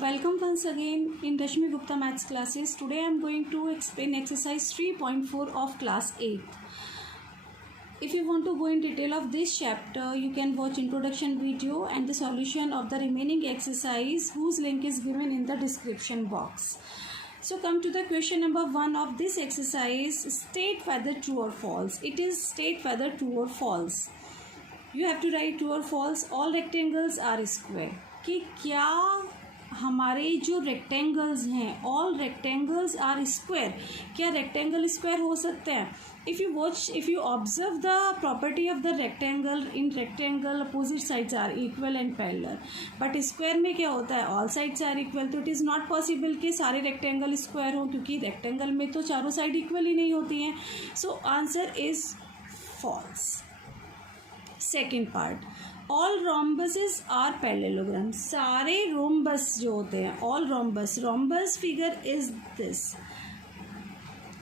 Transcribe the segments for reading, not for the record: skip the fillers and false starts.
Welcome once again in Rashmi Gupta Maths classes. Today I am going to explain exercise 3.4 of class 8. If you want to go in detail of this chapter, you can watch introduction video and the solution of the remaining exercise whose link is given in the description box. So come to the question number 1 of this exercise. State whether true or false. It is state whether true or false. You have to write true or false. All rectangles are square. कि क्या हमारे जो rectangles हैं all rectangles are square, क्या rectangle square हो सकते हैं? If you observe the property of the rectangle, in rectangle opposite sides are equal and parallel, but square में क्या होता है? All sides are equal. तो इट इज़ नॉट पॉसिबल कि सारे रेक्टेंगल स्क्वायर हो, क्योंकि रेक्टेंगल में तो चारों साइड इक्वल ही नहीं होती हैं. So answer is false. Second part, all rhombuses are parallelogram. सारे रोम्बस जो होते हैं, all rhombus figure is this.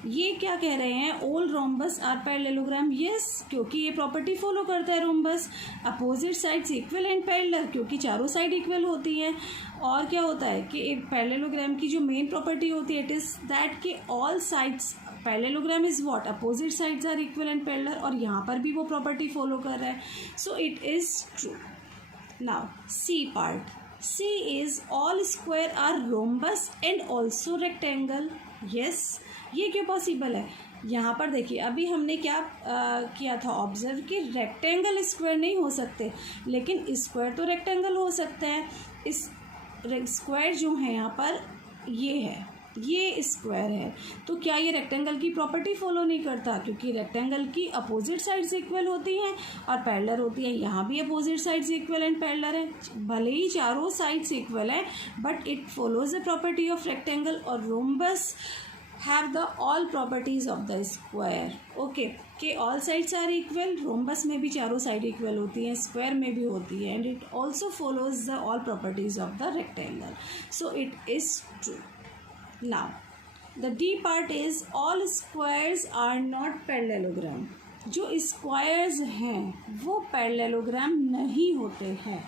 ये क्या कह रहे हैं? All rhombus are parallelogram. Yes, क्योंकि ये प्रॉपर्टी फॉलो करता है rhombus. Opposite sides equal and parallel, क्योंकि चारों साइड इक्वल होती हैं. और क्या होता है कि एक पैरेललोग्राम की जो मेन प्रॉपर्टी होती है इट इज दैट कि all sides, parallelogram is what? Opposite sides are equal and parallel, और यहाँ पर भी वो प्रॉपर्टी फॉलो कर रहा है. So it is true. Now C part. C is all square are rhombus and also rectangle. Yes, ये क्यों पॉसिबल है? यहाँ पर देखिए, अभी हमने क्या किया था ऑब्जर्व कि रेक्टेंगल स्क्वायर नहीं हो सकते, लेकिन स्क्वायर तो रेक्टेंगल हो सकते हैं. इस स्क्वायर जो है यहाँ पर ये है, ये स्क्वायर है, तो क्या ये रेक्टेंगल की प्रॉपर्टी फॉलो नहीं करता? क्योंकि रेक्टेंगल की अपोजिट साइड्स इक्वल होती हैं और पैरेलल होती हैं. यहाँ भी opposite sides equal and parallel है. भले ही चारों साइड्स इक्वल है, but it follows the property of rectangle. और rhombus have the all properties of the square. Okay, कि all sides are equal. Rhombus में भी चारों साइड इक्वल होती हैं, स्क्वायर में भी होती है, and it also follows the all properties of the rectangle. So it is true. Now, the D part is all squares are not parallelogram. जो स्क्वायर्स हैं वो पैरेललोग्राम नहीं होते हैं.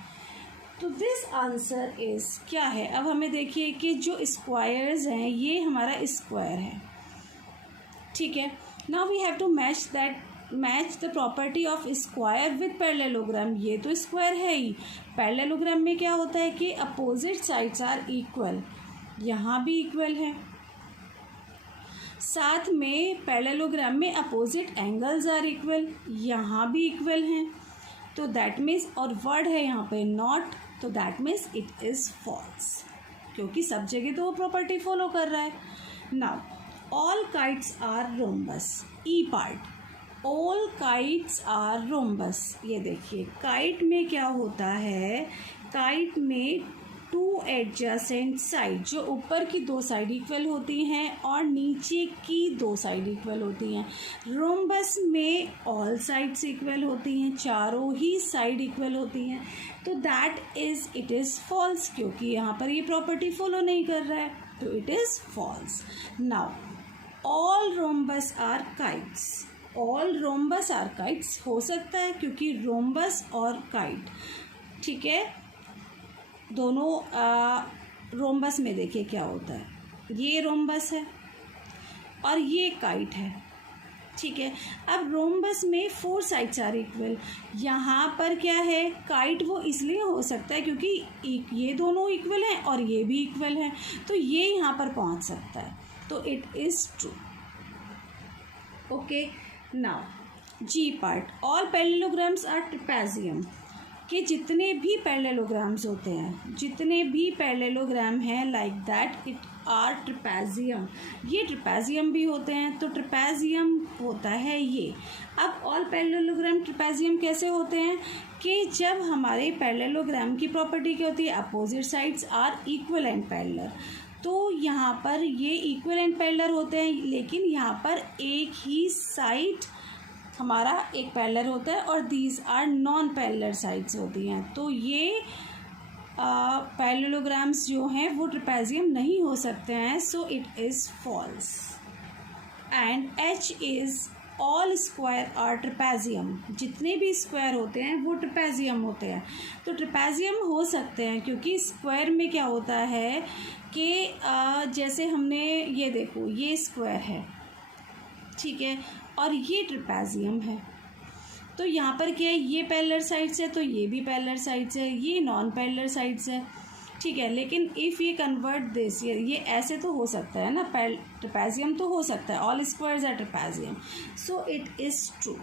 तो दिस आंसर इज क्या है? अब हमें देखिए कि जो स्क्वायर्स हैं ये हमारा स्क्वायर है, ठीक है. Now we have to match the property of square with parallelogram. ये तो स्क्वायर है ही. पैरेललोग्राम में क्या होता है कि अपोजिट साइड्स आर इक्वल. यहाँ भी इक्वल है. साथ में पैरेललोग्राम में अपोजिट एंगल्स आर इक्वल. यहाँ भी इक्वल हैं. तो दैट मीन्स, और वर्ड है यहाँ पे नॉट, तो that means it is false, क्योंकि सब जगह तो वो प्रॉपर्टी फॉलो कर रहा है. Now all kites are rhombus. E part, all kites are rhombus. ये देखिए, काइट में क्या होता है? काइट में टू एडजेसेंट साइड, जो ऊपर की दो साइड इक्वल होती हैं और नीचे की दो साइड इक्वल होती हैं. रोम्बस में ऑल साइड्स इक्वल होती हैं, चारों ही साइड इक्वल होती हैं. तो that is, it is false, क्योंकि यहाँ पर ये प्रॉपर्टी फॉलो नहीं कर रहा है, तो it is false. Now all rhombus are kites. All rhombus are kites हो सकता है, क्योंकि रोम्बस और काइट, ठीक है, दोनों रोम्बस में देखिए क्या होता है. ये रोम्बस है और ये काइट है, ठीक है. अब रोम्बस में फोर साइड्स आर इक्वल. यहाँ पर क्या है? काइट वो इसलिए हो सकता है क्योंकि ये दोनों इक्वल हैं और ये भी इक्वल हैं, तो ये यहाँ पर पहुँच सकता है. तो it is true. Okay, now G part. All parallelograms are trapezium. कि जितने भी पैरेललोग्राम्स होते हैं, जितने भी पैरेललोग्राम हैं like that it are trapezium. ये ट्रेपेजियम भी होते हैं, तो ट्रेपेजियम होता है ये. अब ऑल पैरेललोग्राम ट्रेपेजियम कैसे होते हैं? कि जब हमारे पैरेललोग्राम की प्रॉपर्टी क्या होती है? Opposite sides are equal and parallel. तो यहाँ पर ये इक्वल एंड पैरेलल होते हैं, लेकिन यहाँ पर एक ही साइड हमारा एक पैरेलल होता है और these are non parallel sides होती हैं. तो ये पैरेललोग्राम्स जो हैं वो ट्रेपेजियम नहीं हो सकते हैं. So it is false. And H is all square are trapezium, जितने भी स्क्वायर होते हैं वो ट्रेपेजियम होते हैं। तो ट्रेपेजियम हो सकते हैं क्योंकि स्क्वायर में क्या होता है कि जैसे हमने ये देखो ये स्क्वायर है, ठीक है, और ये ट्रेपेजियम है। तो यहाँ पर क्या है, ये पैरेलल साइड्स है तो ये भी पैरेलल साइड्स है, ये नॉन पैरेलल साइड्स है, ठीक है। लेकिन इफ़ ये कन्वर्ट दिस, ये ऐसे तो हो सकता है ना, ट्रेपेजियम तो हो सकता है, all squares are trapezium, so it is true.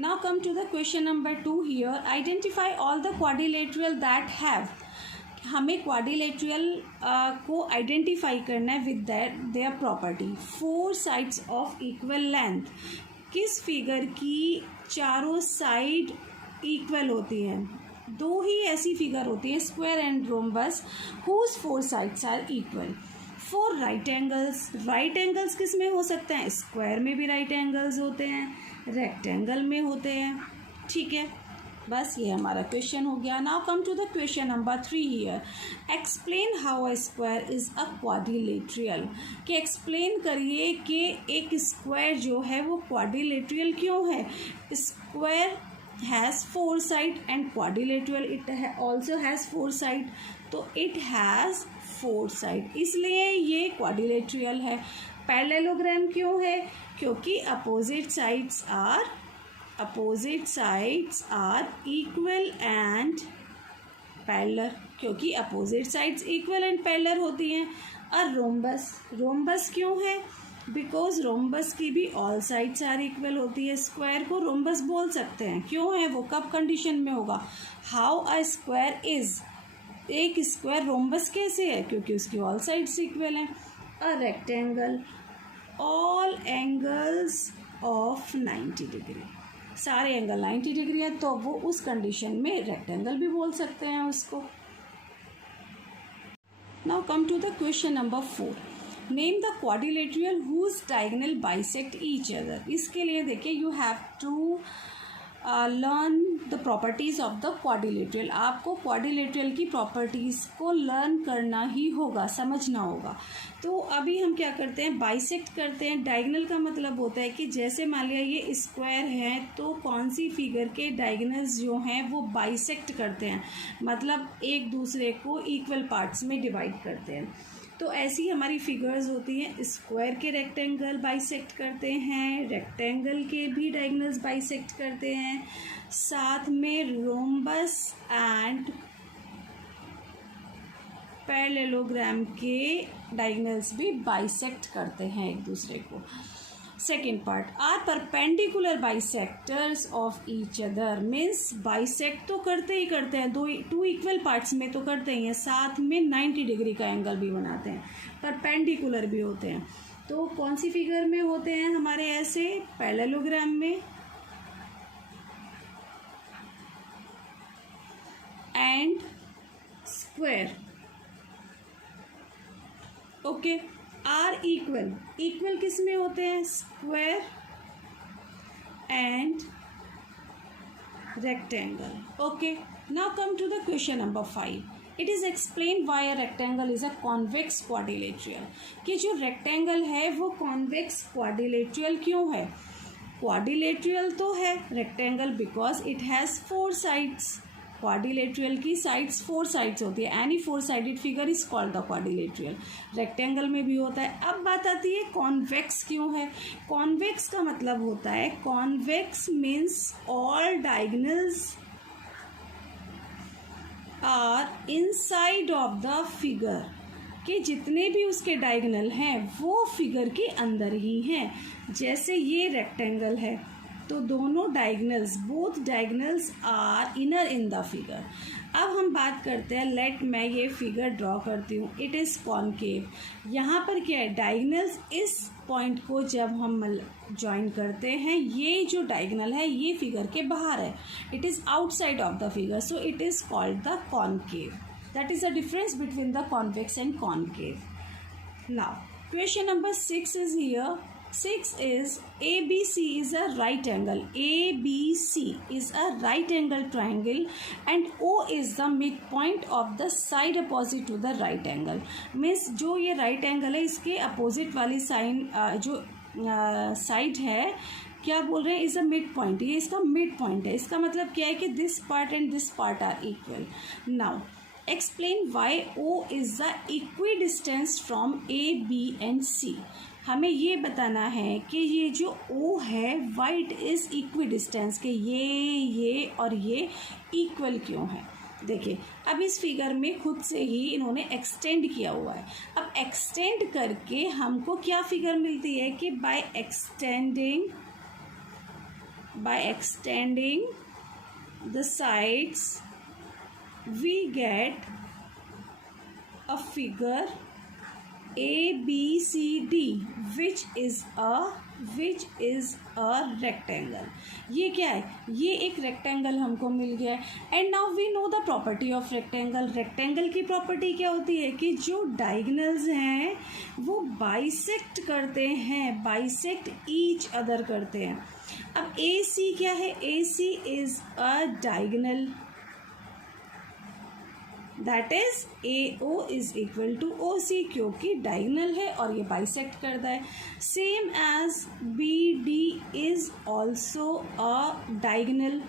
Now come to the question number 2 here, identify all the quadrilateral that have, हमें क्वाड्रिलेटरल को आइडेंटिफाई करना है with their property. 4 sides of equal length, किस figure की चारों side equal होती हैं? 2 ही ऐसी फिगर होती है, square and rhombus, whose 4 sides are equal. 4 right angles, right angles किस में हो सकते हैं? स्क्वायर में भी राइट एंगल्स होते हैं, रेक्टेंगल में होते हैं, ठीक है। बस ये हमारा क्वेश्चन हो गया। Now come to the question number 3 here, explain how a square is a quadrilateral, कि एक्सप्लेन करिए कि एक स्क्वायर जो है वो क्वाड्रिलेटरल क्यों है। Square has 4 side and quadrilateral it also has 4 side, तो इट हैज़ 4 साइड, इसलिए ये क्वाड्रिलेटरल है। पैरेललोग्राम क्यों है? क्योंकि opposite sides are equal and parallel, क्योंकि opposite sides equal and parallel होती हैं। और रोम्बस क्यों है? बिकॉज रोम्बस की भी ऑल साइड्स आर इक्वल होती है। स्क्वायर को रोम्बस बोल सकते हैं, क्यों है वो, कब कंडीशन में होगा, हाउ अ स्क्वायर इज, एक स्क्वायर रोम्बस कैसे है, क्योंकि उसकी ऑल साइड्स इक्वल हैं। A rectangle, all angles of 90 degree, सारे एंगल 90 डिग्री है, तो वो उस कंडीशन में रेक्टेंगल भी बोल सकते हैं उसको। Now come to the question number 4, name the quadrilateral whose diagonal bisect each other. इसके लिए देखिए you have to learn the properties of the quadrilateral, आपको क्वाड्रिलेटरल की प्रॉपर्टीज़ को लर्न करना ही होगा, समझना होगा। तो अभी हम क्या करते हैं, बाइसेक्ट करते हैं। डायगोनल का मतलब होता है कि जैसे मान लिया ये स्क्वायर है तो कौन सी फिगर के डायगोनल्स जो हैं वो बाइसेक्ट करते हैं, मतलब एक दूसरे को इक्वल पार्ट्स में डिवाइड करते हैं। तो ऐसी हमारी फिगर्स होती हैं, स्क्वायर के रेक्टेंगल बाइसेक्ट करते हैं, रेक्टेंगल के भी डायगोनल्स बाइसेक्ट करते हैं, साथ में रोम्बस एंड पैरेललोग्राम के डायगोनल्स भी बाइसेक्ट करते हैं एक दूसरे को। Second part, are perpendicular bisectors of each other, means bisect तो करते ही करते हैं, 2 इक्वल पार्ट्स में तो करते ही हैं, साथ में 90 डिग्री का एंगल भी बनाते हैं, परपेंडिकुलर भी होते हैं। तो कौन सी फिगर में होते हैं हमारे ऐसे, पैरेललोग्राम में and square, okay. Are equal किस में होते हैं, square and rectangle, okay. Now come to the question number 5, it is explain why a rectangle is a convex quadrilateral, कि जो रेक्टेंगल है वो कॉन्वेक्स क्वाड्रिलेटरल क्यों है। क्वाड्रिलेटरल तो है rectangle because it has 4 sides, quadrilateral की साइड्स 4 साइड्स होती है, any 4 sided figure is called the quadrilateral, rectangle में भी होता है। अब बात आती है कॉन्वेक्स क्यों है। कॉन्वेक्स का मतलब होता है, convex means all diagonals are inside of the figure, कि जितने भी उसके डायगोनल हैं वो फिगर के अंदर ही हैं। जैसे ये रेक्टेंगल है तो दोनों diagonals, both diagonals are inner in the figure. अब हम बात करते हैं, लेट मैं ये फिगर ड्रॉ करती हूँ, इट इज़ कॉनकेव। यहाँ पर क्या है, डायगोनल्स इस पॉइंट को जब हम ज्वाइन करते हैं, ये जो डायगोनल है ये फिगर के बाहर है, it is outside of the figure, so it is called the concave. That is the difference between the convex and concave. Now question number 6 is here, 6 is ABC is a right angle. ABC is a right angle triangle and O is the midpoint of the side opposite to the right angle. Means जो ये right angle है इसके opposite वाली sign जो side है, क्या बोल रहे हैं, इज अ मिड पॉइंट, ये इसका मिड पॉइंट है। इसका मतलब क्या है कि this part and this part are equal. Now explain why O is the equidistance from A B and C. हमें ये बताना है कि ये जो O है why it is equidistance, के ये और ये इक्वल क्यों है। देखिए अब इस फिगर में खुद से ही इन्होंने एक्सटेंड किया हुआ है। अब एक्सटेंड करके हमको क्या फिगर मिलती है कि by extending the sides we get a figure ABCD which is a rectangle। ये क्या है, ये एक रेक्टेंगल हमको मिल गया है। And now we know the property of rectangle. Rectangle की प्रॉपर्टी क्या होती है कि जो डायगोनल्स हैं वो बाइसेक्ट करते हैं, बाइसेक्ट ईच अदर करते हैं। अब AC क्या है, AC is a diagonal, that is AO is equal to OC, क्योंकि डायगोनल है और ये बाइसेक्ट करता है। Same as BD is also a diagonal,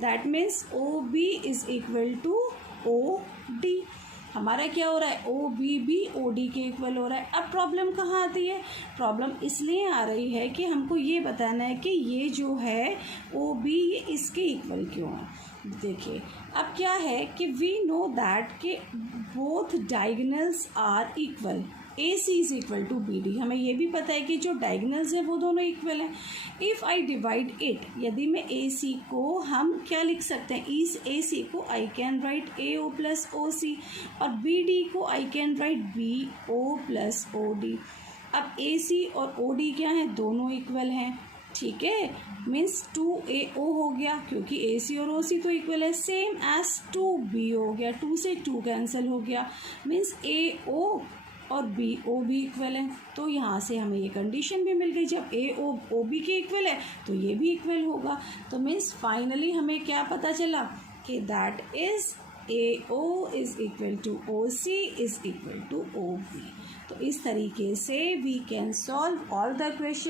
that means OB is equal to OD। हमारा क्या हो रहा है, OB भी OD के इक्वल हो रहा है। अब प्रॉब्लम कहाँ आती है, प्रॉब्लम इसलिए आ रही है कि हमको ये बताना है कि ये जो है OB ये इसके इक्वल क्यों है। देखिए अब क्या है कि वी नो दैट कि both diagonals are equal, AC is equal to BD। हमें ये भी पता है कि जो डायगोनल्स हैं वो दोनों इक्वल हैं। इफ़ आई डिवाइड इट, यदि मैं AC को हम क्या लिख सकते हैं, इस AC को I can write AO plus OC और BD को I can write BO plus OD। अब AC और OD क्या है, दोनों इक्वल हैं, ठीक है, मीन्स 2AO हो गया क्योंकि AC और OC तो इक्वल है। सेम एज 2B हो गया, 2 से 2 कैंसिल हो गया, मीन्स AO और BO भी इक्वल है। तो यहाँ से हमें ये कंडीशन भी मिल गई, जब AO OB के इक्वल है तो ये भी इक्वल होगा। तो मीन्स फाइनली हमें क्या पता चला कि that is AO is equal to OC is equal to OB। तो इस तरीके से we can solve all the question.